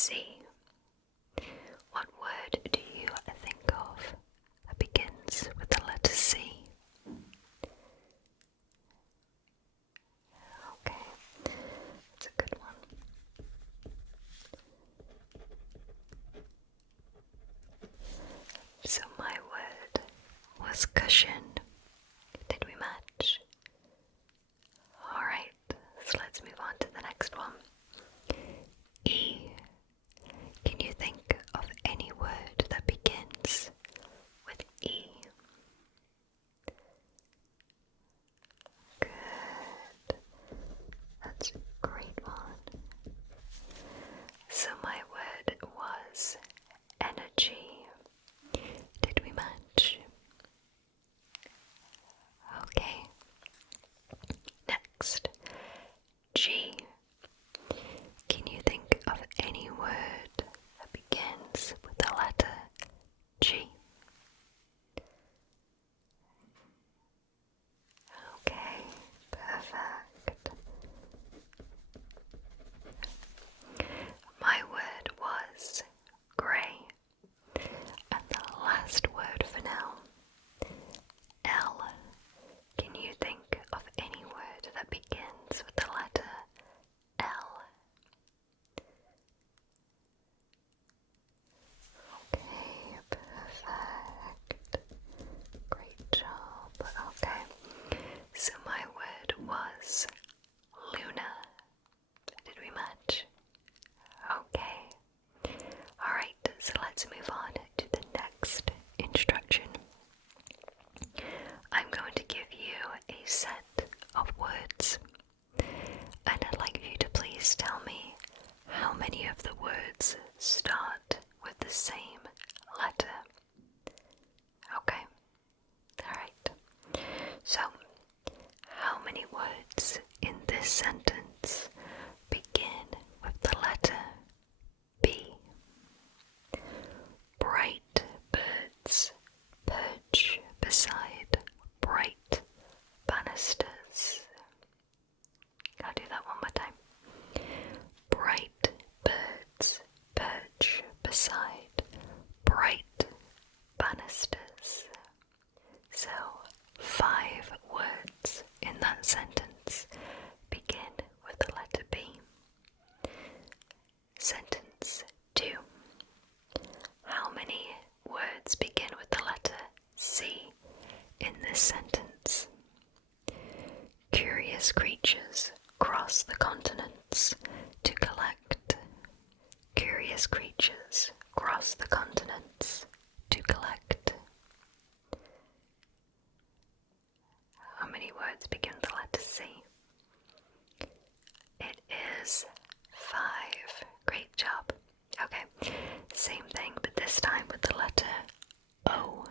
C. What word do you think of that begins with the letter C? Okay, that's a good one. So my word was cushion. Did we match? Alright, so let's move on to the next one. E. Can you think of any word that begins with E? Good. That's a great one. So my word was energy. Did we match? Okay. Next, G. Can you think of any word that begins with the letter G? Okay, perfect. My word was grey. And the last word for now, L. Can you think of any word that begins with the letter L? Okay, perfect. Great job. Okay, so my word was Luna. Did we match? Okay. Alright, so let's move on to the next instruction. I'm going to give you a set of words, and I'd like you to please tell me how many of the words start with the same letter. Okay, alright. So, how many words in this sentence begin with the letter B? Bright birds perch beside bright banisters. I'll do that one more time. Bright birds perch beside bright banisters. So, 5 words in that sentence begin with the letter B. Sentence 2. How many words begin with the letter C in this sentence? Curious creatures cross the continents to collect. Curious creatures cross the continents to collect. How many words begin with the letter C? It is 5. Great job. Okay, same thing, but this time with the letter O.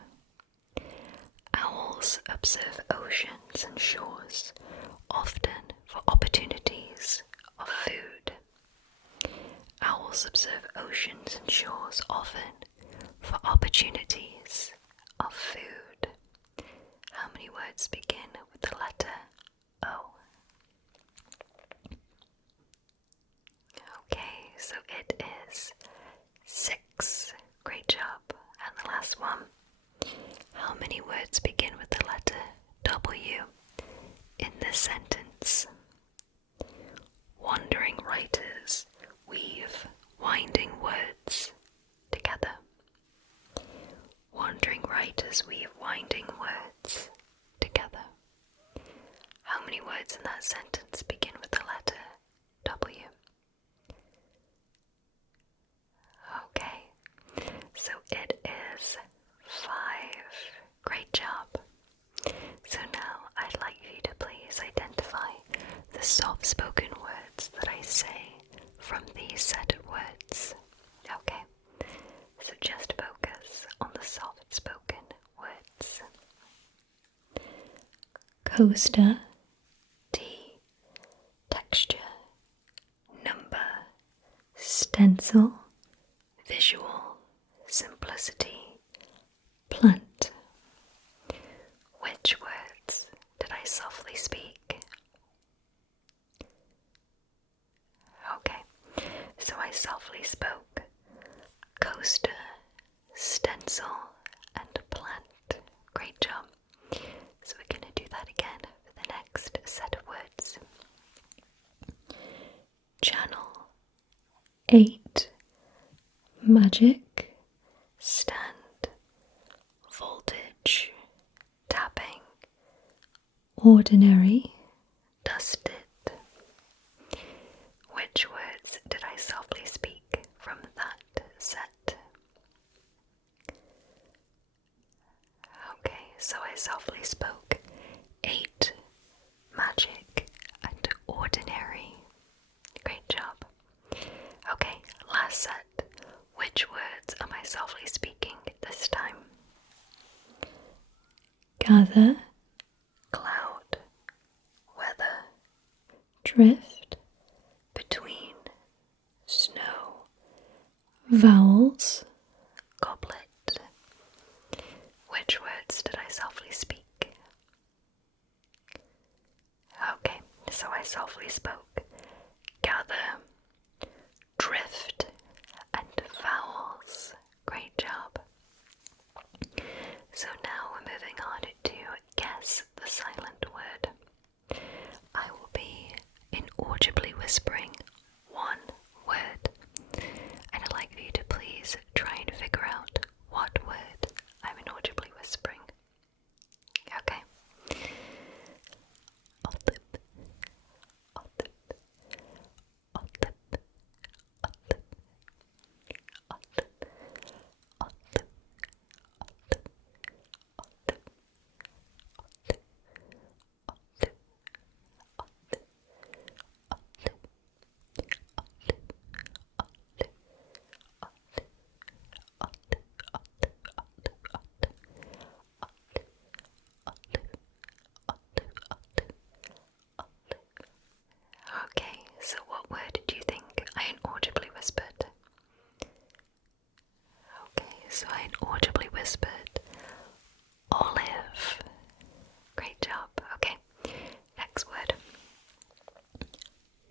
Owls observe oceans and shores, often for opportunities of food. Owls observe oceans and shores often for opportunities of food. How many words begin with the letter O? Okay, so it is 6. Great job. And the last one. How many words begin with the letter W in this sentence? Wandering writers weave winding words together. Wandering writers weave winding words together. How many words in that sentence begin with the letter W? Okay, so it is 5. Great job. So now I'd like you to please identify the soft-spoken words that I say from these set of words. Okay, so just focus on the soft-spoken words. Coaster, tea, texture, number, stencil, visual, simplicity, plant. Which words did I softly speak? Okay, so I I softly spoke coaster, stencil, and plant. Great job. So we're going to do that again for the next set of words. Channel 8, magic, stand, voltage, tapping, ordinary, dusted. Which words did I softly speak from that set? Okay, so I softly spoke 8, magic, and ordinary. Great job. Okay, last set. Which words am I softly speaking this time? Gather, cloud, weather, drift, between, snow, vowels, goblet. Which words did I softly speak? Okay, so I softly spoke gather, drift, and vowels. Great job. So now we're moving on to guess the silent word. I will be inaudibly whispering one word, and I'd like for you to please try and figure out what word I'm inaudibly whispering. Okay. Otlip, otlip, otlip, otlip, otlip, otlip, Okay, so what word do you think I inaudibly whispered? Okay, so I inaudibly whispered olive. Great job. Okay, next word.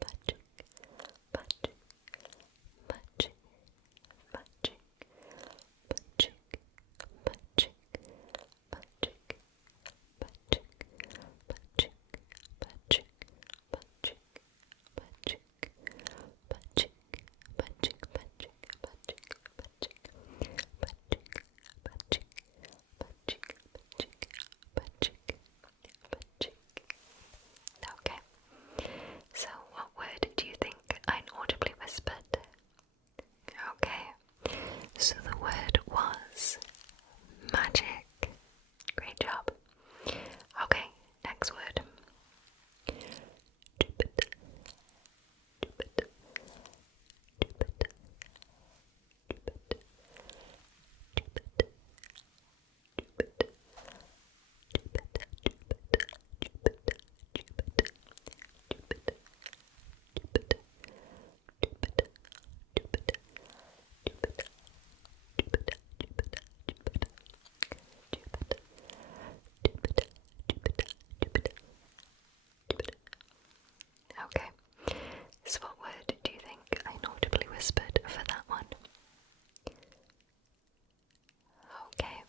Magic, magic, magic, magic, magic, magic, magic, magic, magic, magic, magic, magic, magic, magic, magic, magic, magic, magic, magic. Okay. So what word do you think I inaudibly whispered? Okay. So the word was magic. Great job. Okay, next word. Stupid. Stupid. Stupid. Stupid. Stupid. Stupid. Okay, so what word do you think I inaudibly whispered for that one? Okay,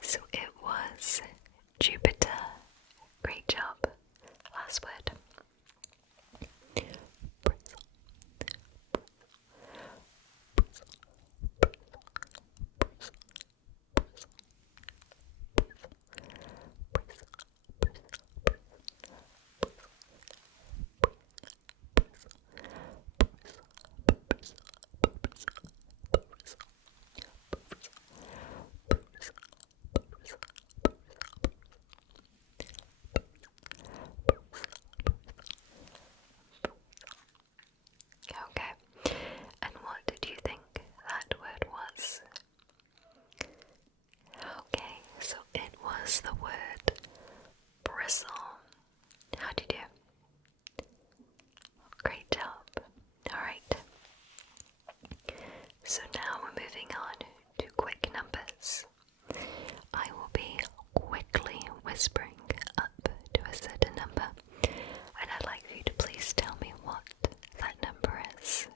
so it was Jupiter. Great job. Last word. Bristle. Bristle. Okay, and what did you think that word was? Okay, so it was the word bristle. How did you do? Great job. Alright. So now we're moving on to quick numbers. I will be quickly whispering up to a certain number, and I'd like for you to please tell me what that number is.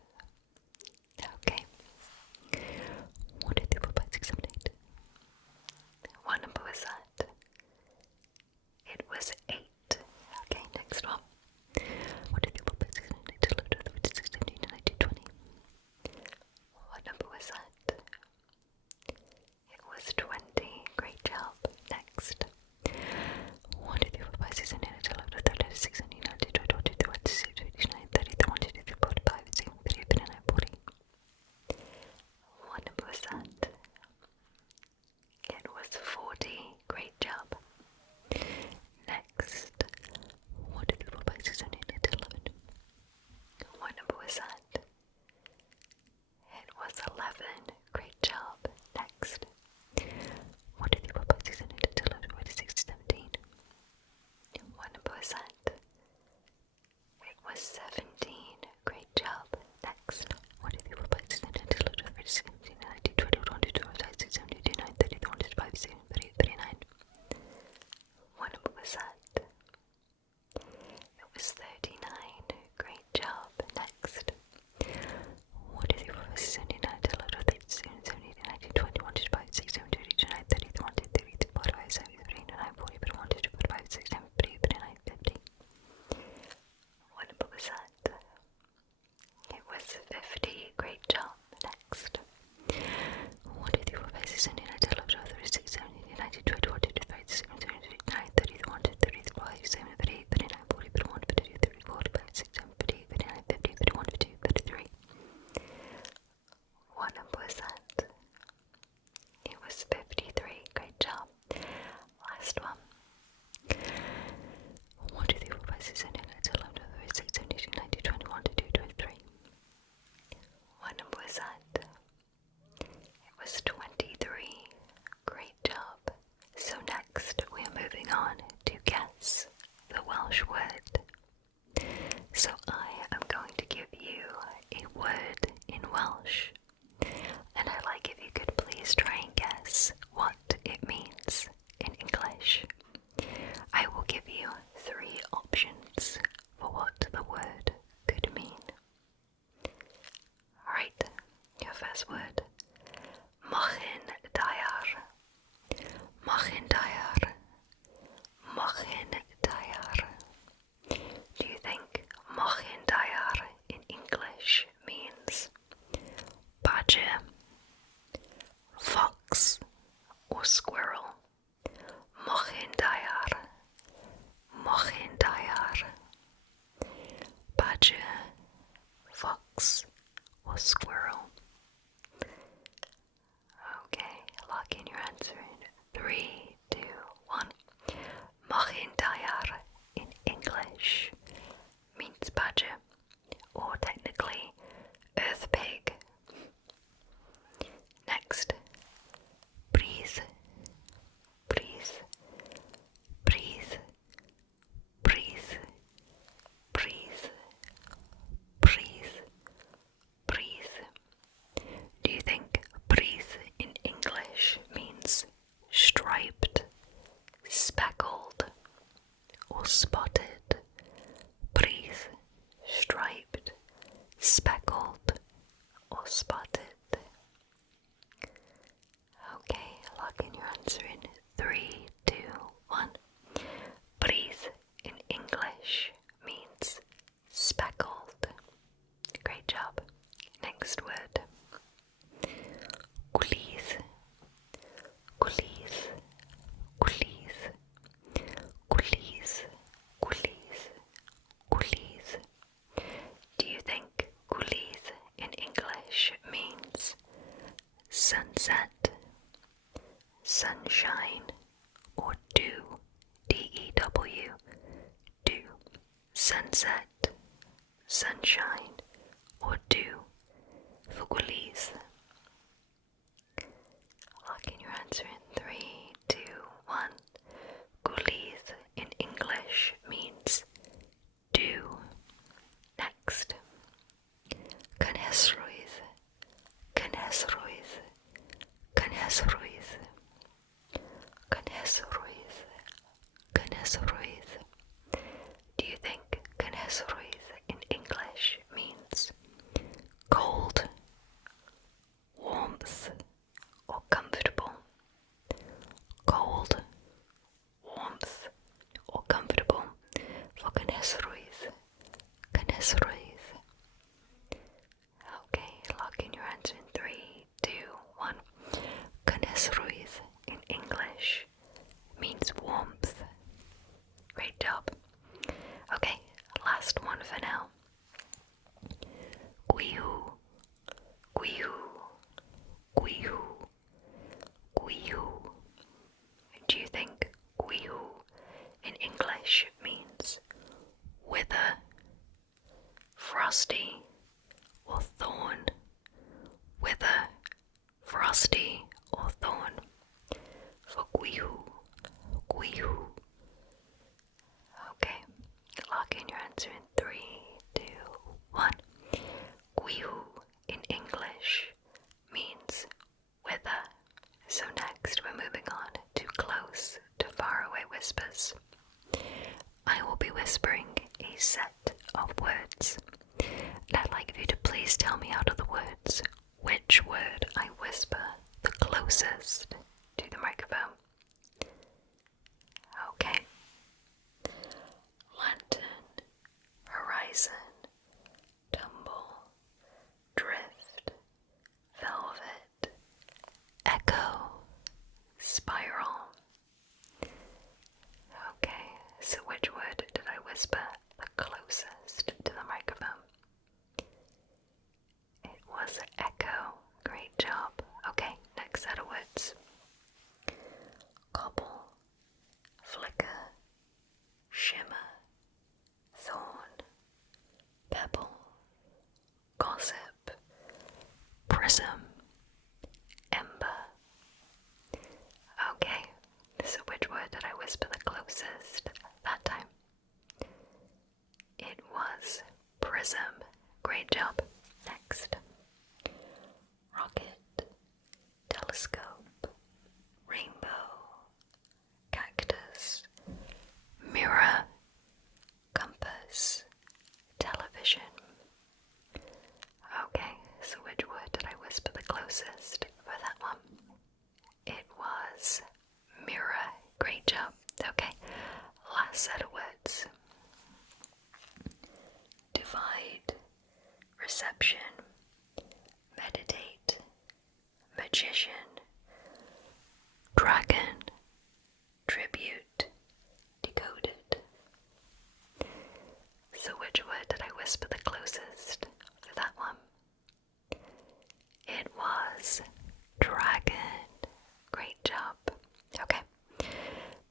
was that? It was 40. Great job. Next, what did we put bases on it at 11? What number was that? It was 11. Great job. Next, what did we put bases on it at 11? What is 17? What number was that? It was 17. Great job. Next, what did we put bases on it at 11? What is 17? 19, 20, 22, 26, 27, 29, 30, 31, 35, 37, 38, 39. What number was that? It was 39. Great job. Next. What is it for 79, 37, 70, 19, 21, 25, 26, 27, 29, 30, 31, 32, 45, 47, 49, 40, 41, 42, 45, 47, 48, 49, 50. What number was that? It was 50. Great job. Next. What is it for 79, 36, 70, 19, 21, 25, 26, 27, 29, 30, 31, 32, 35, 37, 38, 39, 40, 41, 42, 43, 45, 46, 47, 48, 49, 50, 51, 52, 53. What number was that? It was 53. Great job. Last one. What do the advices in it? 11, 36, 17, 19, 21, 22, 23. What number was that? It was 23. Great job. So next we are moving on to guess the Welsh word. So I am going to give you a word in Welsh, and I'd like if you could please try and guess what it means in English. I will give you 3 options for what the word could mean. Alright, your first word. Mochen Dayar. Mochen Dayar. Mochen Dayar. Do you think Mochen Dayar in English means badger, fox, or squirrel? Mochen Dayar. Mochen Dayar. Badger, fox, or squirrel? Okay, lock in your answer in 3, 2, 1. Mochen Dayar in English means badger, or technically earth pig. Next, breathe, breathe, breathe, breathe, breathe, breathe, breathe. Do you think breathe in English means striped, speckled, or spotted? Breathe, striped, speckled, or spotted? Okay, lock in your answer in 3, 2, 1. Breathe in English means speckled. Great job. Next word. Gwlydd. Gwlydd. Gwlydd. Gwlydd. Gwlydd. Gwlydd. Do you think gwlydd in English means sunset, sunshine, or dew? D-E-W. Dew. Sunset, sunshine, or dew for gwlydd? Lock in your answer in 3, 2, 1. Gwlydd in English means dew. Next. Cynhesrwydd. Cynhesrwydd. Cynhesrwydd. Cynhesrwydd. Cynhesrwydd. Do you think cynhesrwydd in English means is dragon. Great job. Okay,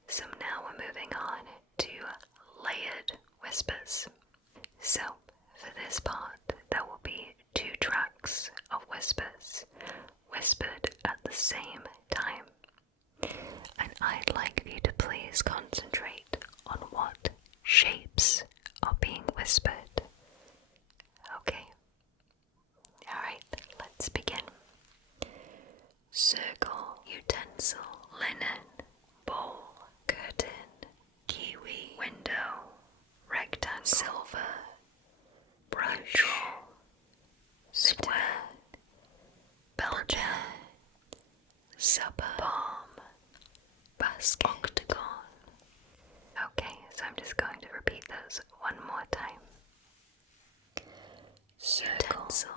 so now we're moving on to layered whispers. So, for this part, there will be 2 tracks of whispers, whispered at the same time. And I'd like you to please concentrate on what shapes are being whispered. Okay. Alright, let's begin. Circle, utensil, linen, bowl, curtain, kiwi, window, rectangle, silver, brush, square, Belgian, supper, palm, basket, octagon. Okay, so I'm just going to repeat those one more time. Circle, utensil,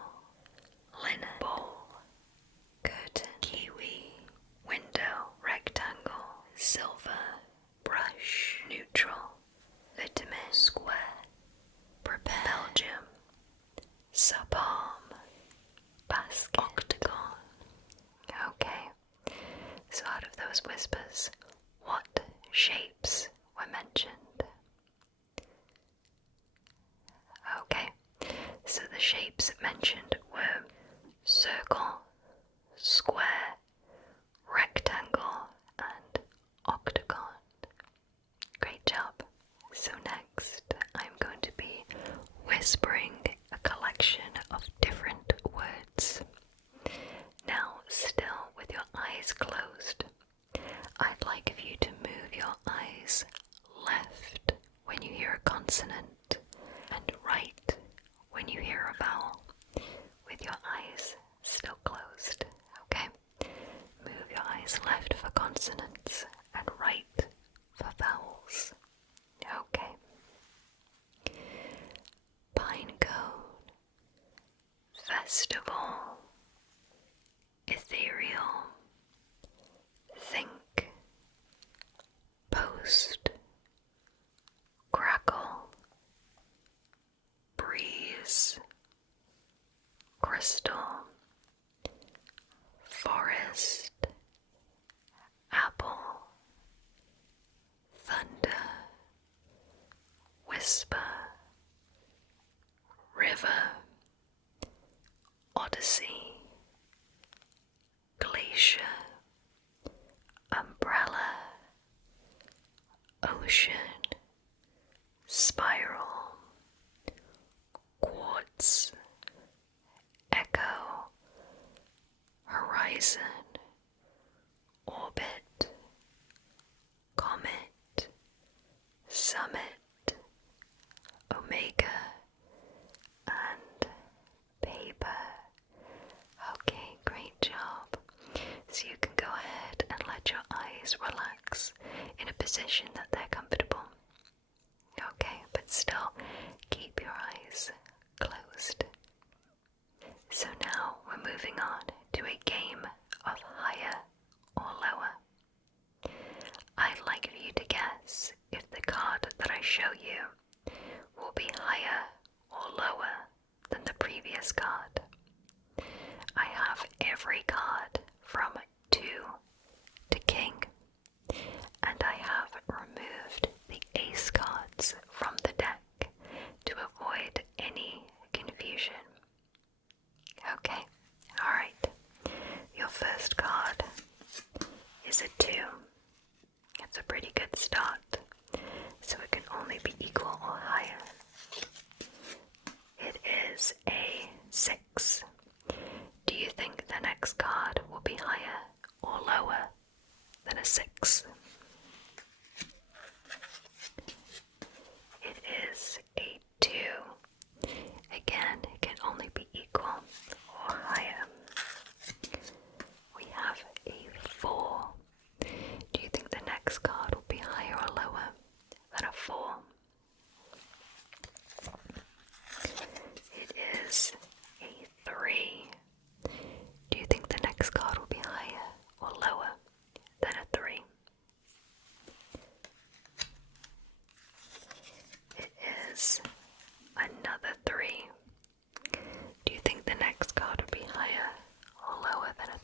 linen, bowl, curtain, kiwi, window, rectangle, silver, brush, neutral, vitamin, square, prepare, Belgium, palm, basket, octagon. Okay, so out of those whispers, what shapes were mentioned? Okay, so the shapes mentioned were circle, square, rectangle, and octagon. Great job. So next, I'm going to be whispering a collection of different words. Now, still with your eyes closed, I'd like for you to move your eyes left when you hear a consonant and right when you hear a vowel, with your eyes still closed, okay? Move your eyes left for consonants and right for vowels, okay? Pine cone, festival, ethereal, think, post, crackle, breeze, crystal, forest, apple, thunder, whisper, river, odyssey, glacier, umbrella, ocean, spiral, quartz, echo, horizon, orbit, comet, summit, omega, and paper. Okay, great job. So you can go ahead and let your eyes relax in a position that they're comfortable. Okay, but still keep your eyes closed. So now we're moving on to a game of higher or lower. I'd like for you to guess if the card that I show you will be higher or lower than the previous card. I have every card from 2 to king, and I have removed the ace cards from the deck to avoid any confusion. Okay, alright. Your first card is a 2. It's a pretty good start, so it can only be equal or higher. It is a 6. Do you think the next card will be higher or lower than a 6? It is a 2. Again, it can only be equal or higher. We have a 4. Do you think the next card will be higher or lower than a 4? It is a 3. Do you think the next card will be higher or lower than a 3? It is another 3. Do you think the next card will be higher or lower than a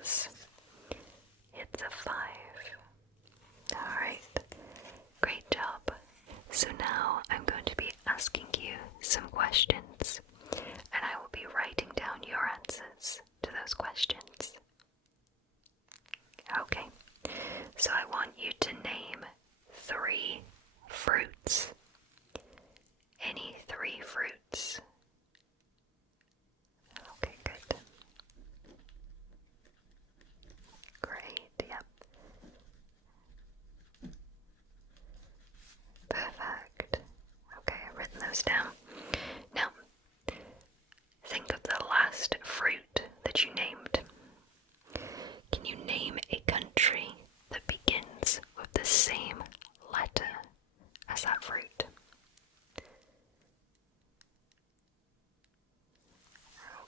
is. It's a 5. Alright, great job. So now I'm going to be asking you some questions, and I will be writing down your answers to those questions. Okay, so I want you to name 3 fruits. Any 3 fruits. Okay, good. Great, yep. Perfect. Okay, I've written those down. Now, think of the last fruit that you named. Can you name a country that begins with the same letter as that fruit?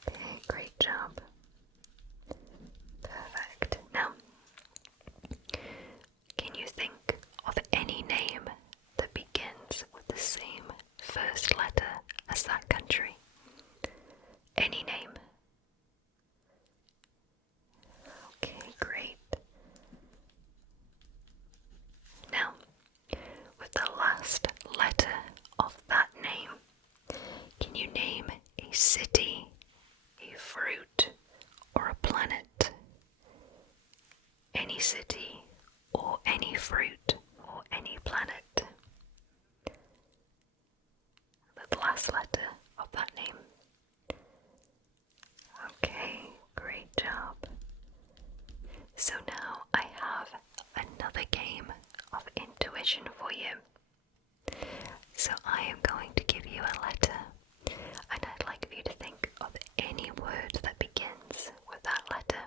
Okay, great job. Perfect. Now, can you think of any name that begins with the same first letter as that country? Any name? Okay, great. Now, with the last letter of that name, can you name a city, a fruit, or a planet? Any city, or any fruit, or any planet? The last letter of that name. Okay, great job. So now I have another game of intuition for you. So I am going to give you a letter, and I'd like for you to think of any word that begins with that letter,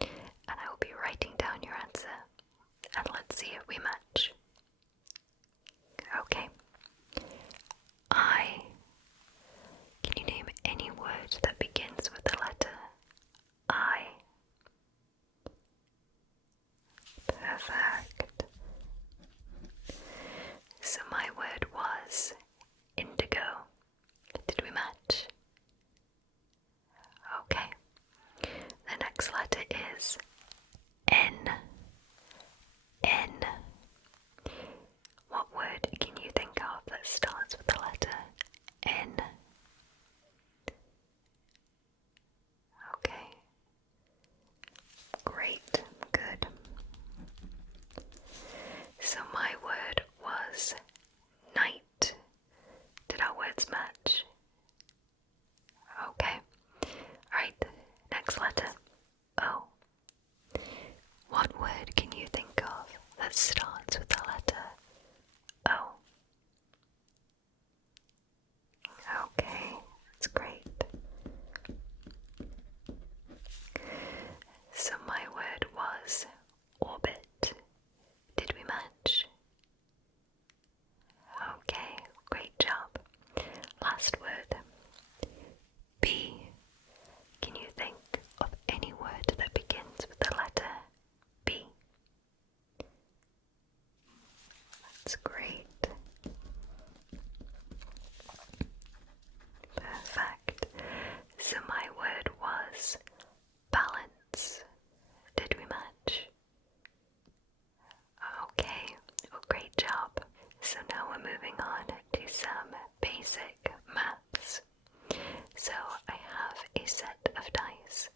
and I will be writing down your answer, and let's see if we match. Okay. I. Can you name any word that begins with the letter I? Perfect. So my word was indigo. Did we match? Okay. The next letter is N. N. What word can you think of that starts with the letter N? Okay. Great. Good. So my word was night. Did our words match? Okay. Alright, next letter. O. What word can you think of that starts with the letter O? Okay, that's great. So my word was orbit. Did we match? Okay, great job. Last word. B. Can you think of any word that begins with the letter B? That's great. Perfect. So my word was balance. Did we match? Okay, well, great job. So now we're moving on to some basic maths. So I have a set of dice,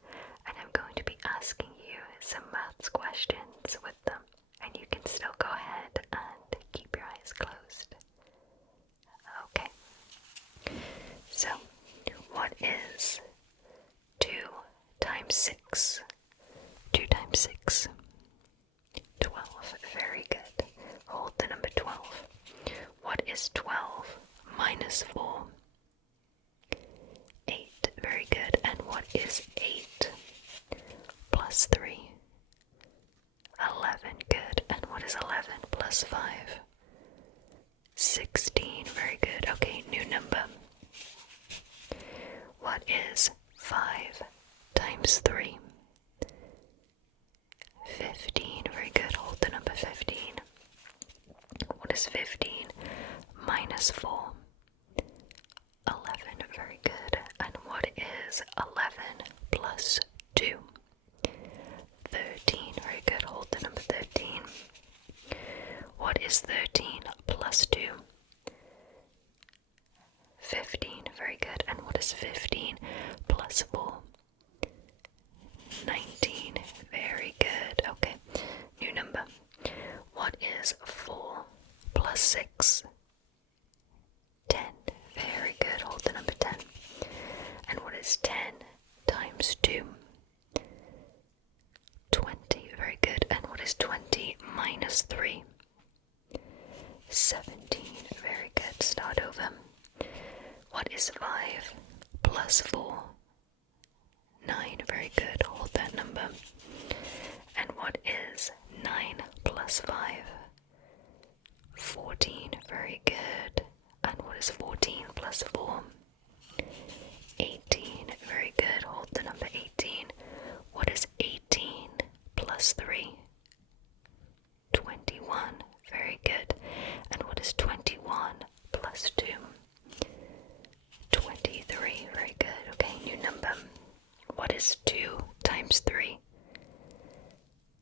and I'm going to be asking you some maths questions with them, and you can still go ahead and keep your eyes closed. Okay. So, what is 2 times 6? 2 times 6. 12. Very good. Hold the number 12. What is 12 minus 4? 8. Very good. And what is 8 plus 3? 11. Good. And what is 11 plus 5? 16. Very good. Okay, new number. What is 5 times 3? 15. Very good. Hold the number 15. What is 15 minus 4? 11. Very good. And what is 11 plus 2? minus 3? 17. Very good. Start over. What is 5 plus 4? 9. Very good. Hold that number. And what is 9 plus 5? 14. Very good. And what is 14 plus 4? 18. Very good. Hold the number 18. What is 18 plus 3? 21. Very good. And what is 21 plus 2? 23. Very good. Okay, new number. What is 2 times 3?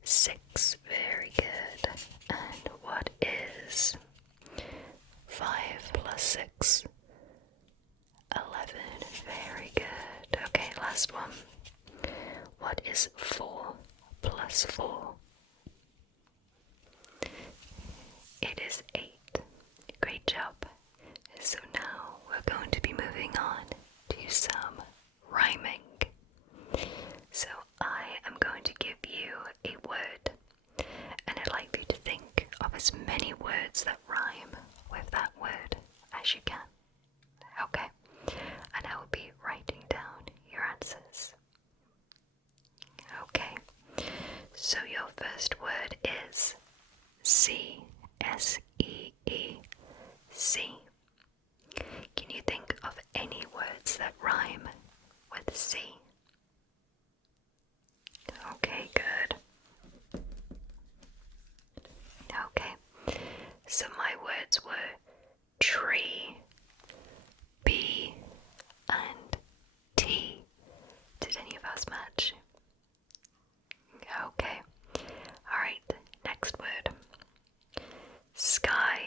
6. Very good. And what is 5 plus 6? 11. Very good. Okay, last one. What is 4 plus 4? It is 8. Great job. So now we're going to be moving on to some rhyming. So I am going to give you a word, and I'd like you to think of as many words that rhyme with that word as you can. Okay? And I will be writing down your answers. Okay, so your first word is see. S-E-E. See. Can you think of any words that rhyme with see? Okay, good. Okay, so my words were tree, bee, and tea. Did any of us match? Okay. Alright, next word. Sky.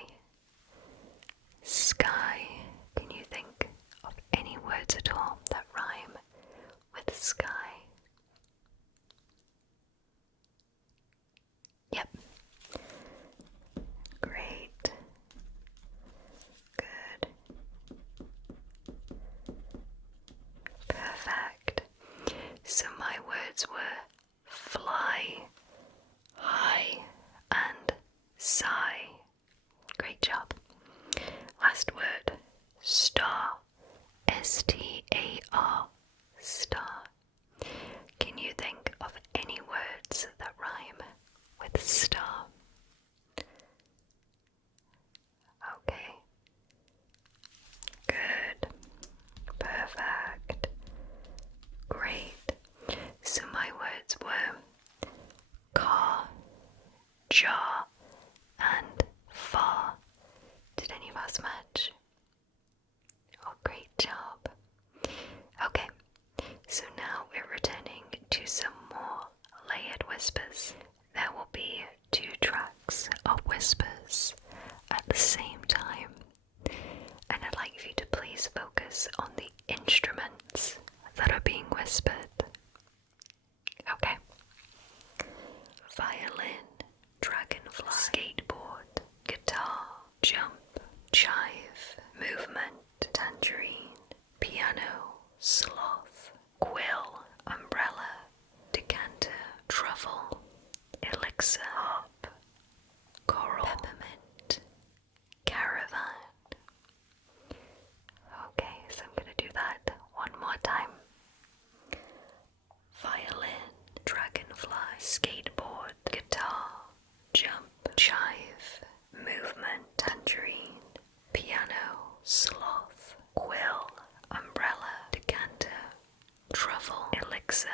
Sky. Can you think of any words at all that rhyme with sky? Yep. Great. Good. Perfect. So my words were fly, high, and sigh. Great job. Last word, star. S-T-A-R. Star. Can you think of any words that rhyme with star? Okay. Good. Perfect. Great. So my words were car, jar, and far. Did any of us match? Oh, great job. Okay, so now we're returning to some more layered whispers. There will be 2 tracks of whispers at the same time, and I'd like you to please focus on the instruments that are being whispered. Okay. Violin, dragonfly, skateboard, guitar, jump, chive, movement, tangerine, piano, sloth, quill, umbrella, decanter, truffle, elixir, harp, coral, peppermint, caravan. Okay, so I'm going to do that one more time. Violin, dragonfly, skateboard, guitar, jump, chive, movement, tangerine, piano, sloth, quill, umbrella, decanter, truffle, elixir,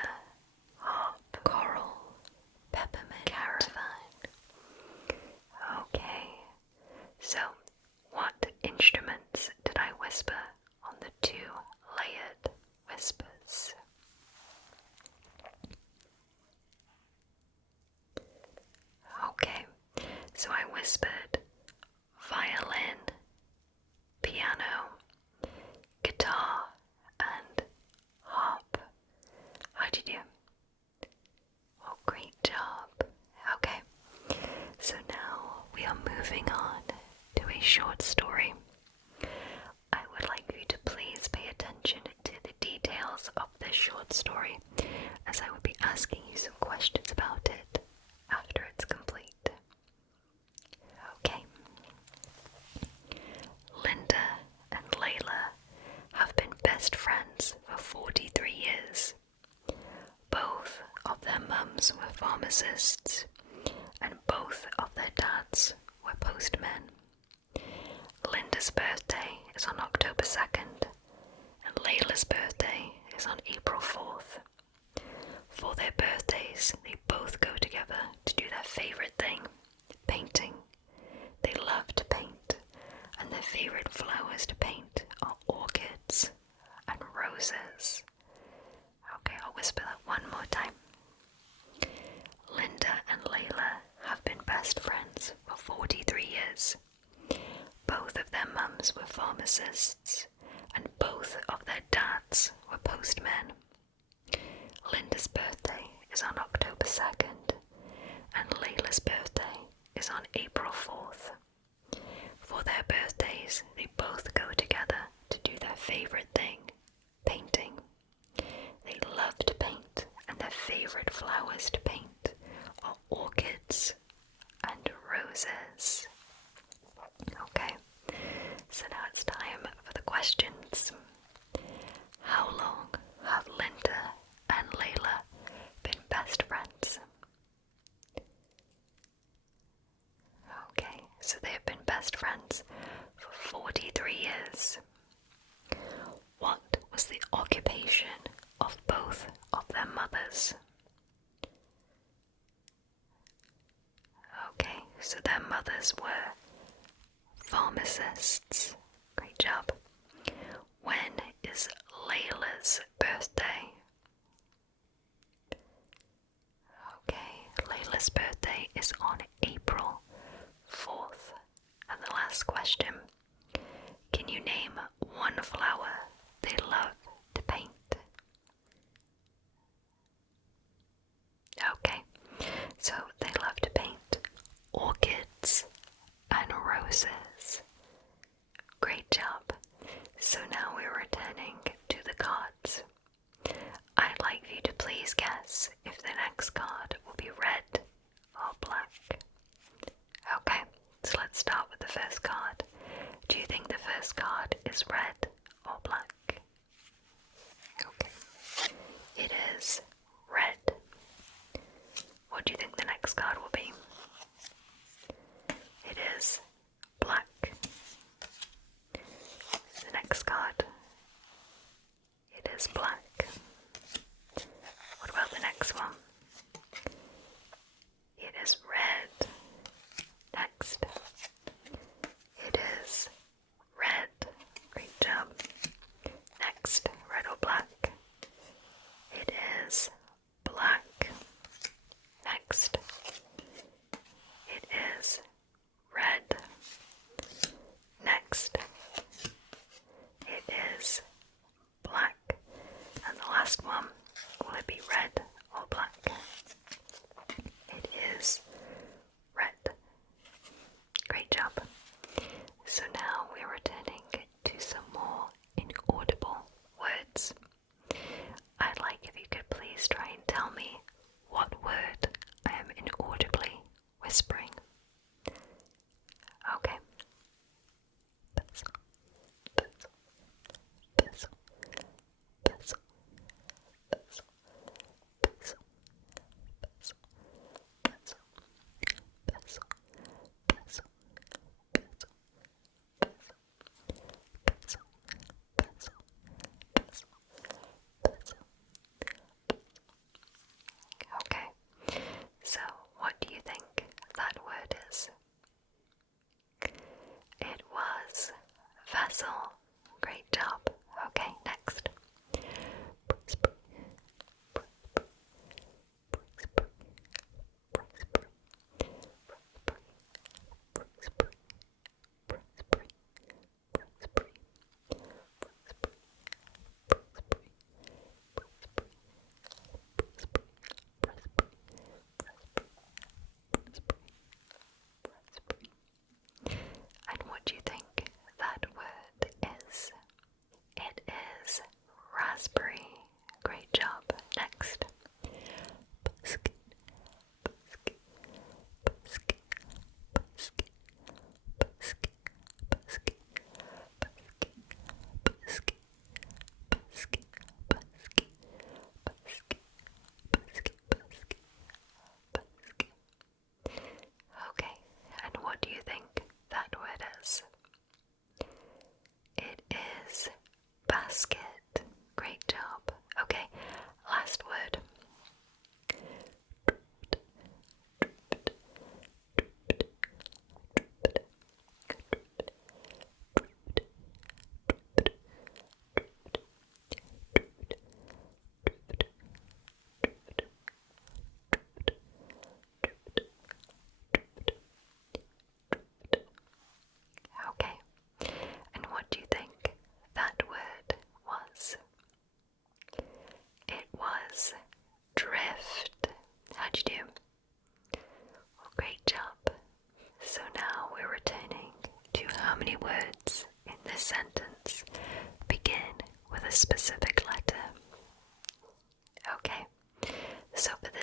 harp, coral, peppermint, caravan. Okay, so what instruments did I whisper on the 2 layered whispers? Okay, so I whispered violin, piano, guitar, and harp. How'd you do? Oh, great job. Okay, so now we are moving on to a short story. I would like you to please pay attention to the details of this short story, as I will be asking you some questions about it after it's complete. mums were pharmacists, and both of their dads were postmen. Linda's birthday is on October 2nd, and Layla's birthday is on April 4th. For their birthdays, they both go together to do their favourite thing, painting. They love to paint, and their favourite flowers to paint are orchids and roses. Okay, I'll whisper that one more time. Linda and Layla have been best friends for 43 years. Both of their mums were pharmacists, and both of their dads were postmen. Linda's birthday is on October 2nd, and Layla's birthday is on April 4th. For their birthdays, they both go together to do their favourite thing, painting. They love to paint, and their favourite flowers to paint are orchids and roses. Okay, so now it's time for the questions. How long have Linda and Layla been best friends? Okay, so they have been best friends for 43 years. What was the occupation of both of their mothers? Okay, so their mothers were pharmacists. Great job. When is Layla's birthday? Okay, Layla's birthday is on April 4th. And the last question. Can you name one flower they love to paint? Okay, so they love to paint orchids and roses. Great job. So now we're returning to the cards. I'd like you to please guess if the next card will be red or black. Okay, so let's start with the first card. Do you think the first card is red or black? Okay, it is red. What do you think the next card will be? It is black. The next card, it is black. What about the next one? It is red. Next, it is red. Great job. Next, red or black? It is black. Next, it is red. Next, it is black. And the last one, will it be red or black? It is red. Great job. So now we're returning to some more inaudible words. I'd like if you could please try and tell me what word I am inaudibly whispering. Okay. Pencil, pencil, pencil, pencil, pencil, pencil, pencil, pencil, pencil, pencil, pencil, pencil, pencil, pencil, pencil. Okay, so what do you think that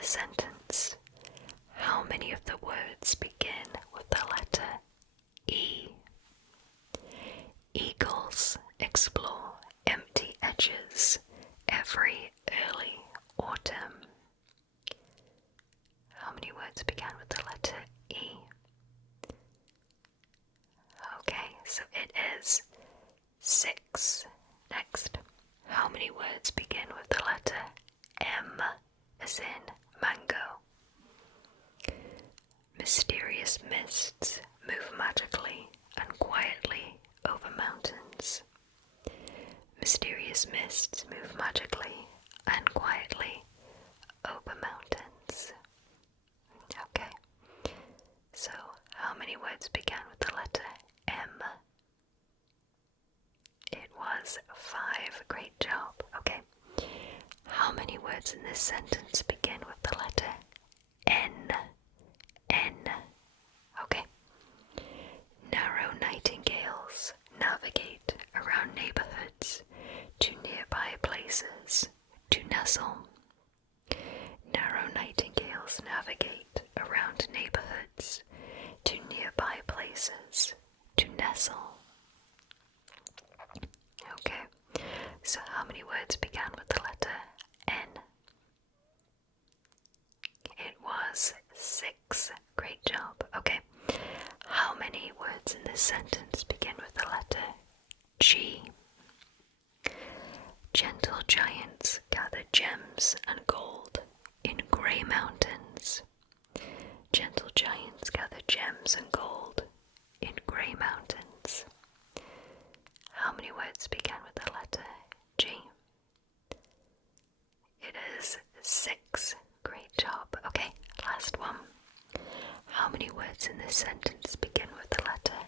sentence. How many of the words begin with the letter E? Eagles explore empty edges every early autumn. How many words began with the letter E? Okay, so it is 6. Next, how many words begin with the letter M as in mango? Mysterious mists move magically and quietly over mountains. Mysterious mists move magically and quietly over mountains. Okay, so how many words began with the letter M? It was 5. Great job. Okay, how many words in this sentence begin with the letter N? N. Okay. Narrow nightingales navigate around neighborhoods to nearby places to nestle. Narrow nightingales navigate around neighborhoods to nearby places to nestle. Okay, so how many words began with the letter N? It was 6. Great job. Okay, how many words in this sentence begin with the letter G? Gentle giants gather gems and gold in grey mountains. Gentle giants gather gems and gold in grey mountains. How many words began with the letter G? It is 6. Great job. Okay, last one. How many words in this sentence begin with the letter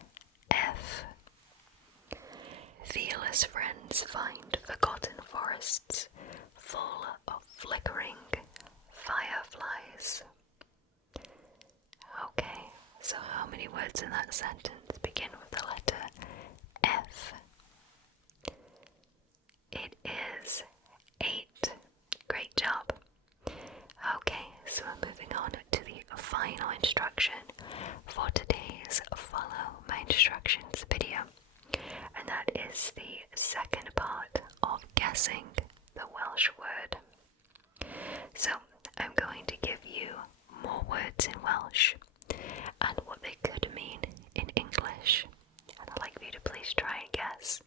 F? Fearless friends find forgotten forests full of flickering fireflies. Okay, so how many words in that sentence begin with the letter F? It is 8. Great job. Okay, so we're moving on to the final instruction for today's Follow My Instructions video, and that is the second part of guessing the Welsh word. So I'm going to give you more words in Welsh and what they could mean in English, and I'd like for you to please try and guess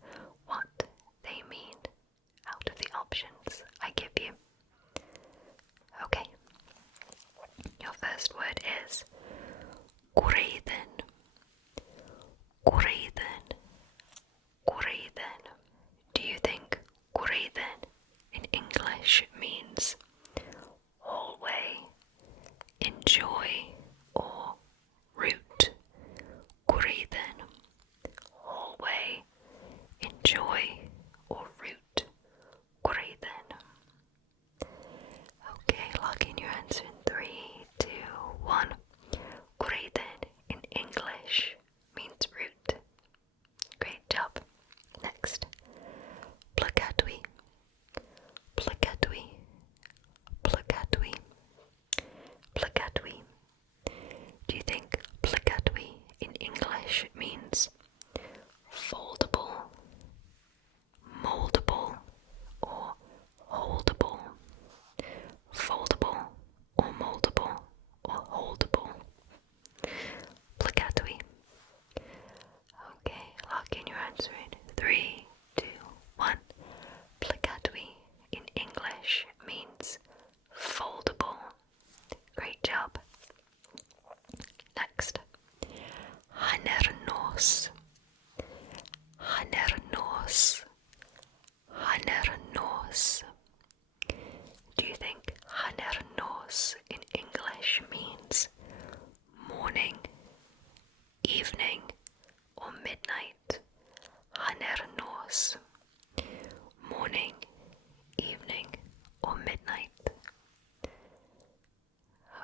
what they mean out of the options I give you. Okay, your first word is gwreiddyn. Gwreiddyn. Gwreiddyn. Do you think gwreiddyn in English means hallway, enjoy, or route? Gwreiddyn. Hallway, enjoy, or route? Gwreiddyn. Okay, lock in your answer in 3, 2, 1. Gwreiddyn in English means route. Great job. Next. Plygadwy. Plygadwy. Plygadwy. Plygadwy. Do you think plygadwy in English means foldable, moldable, or holdable? Foldable, or moldable, or holdable? Plygadwy. Okay, lock in your answer in 3, 2, 1. Plygadwy in English means foldable. Great job. Next. Hanner nos. Hanner nos. Hanner nos. Do you think hanner nos in English means morning, evening, or midnight? Hanner nos. Morning, evening, or midnight?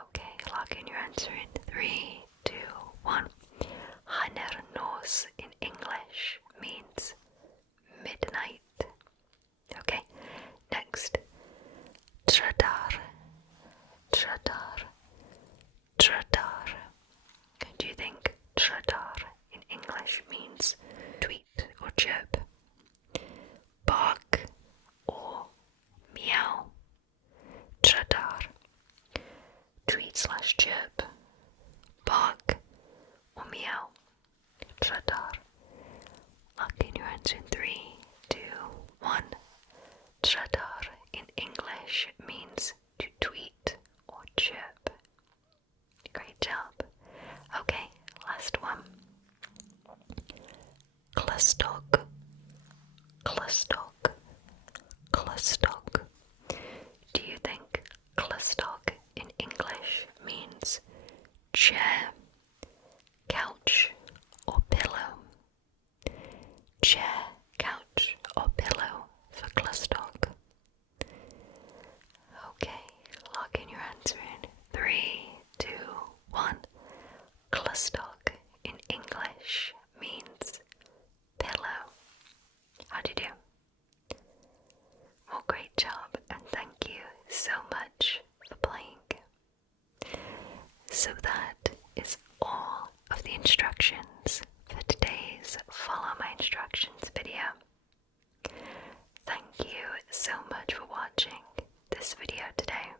Okay, lock in your answer in 3, 2, 1. Hanner nos in English means midnight. Okay, next. Tradar. Tradar. tweet/chirp, bark, or meow. Tradar. Okay, your answer in 3, 2, 1. Tradar in English means to tweet or chirp. Great job. Okay, last one. Clustog. Clustog. Clustog. Do you think clustog in English means chair, couch, or pillow? Chair, couch, or pillow for clustog. Okay, lock in your answer in 3, 2, 1. Clustog in English means pillow. How'd you do? Well, great job, and thank you so much for playing. So that is all of the instructions for today's Follow My Instructions video. Thank you so much for watching this video today.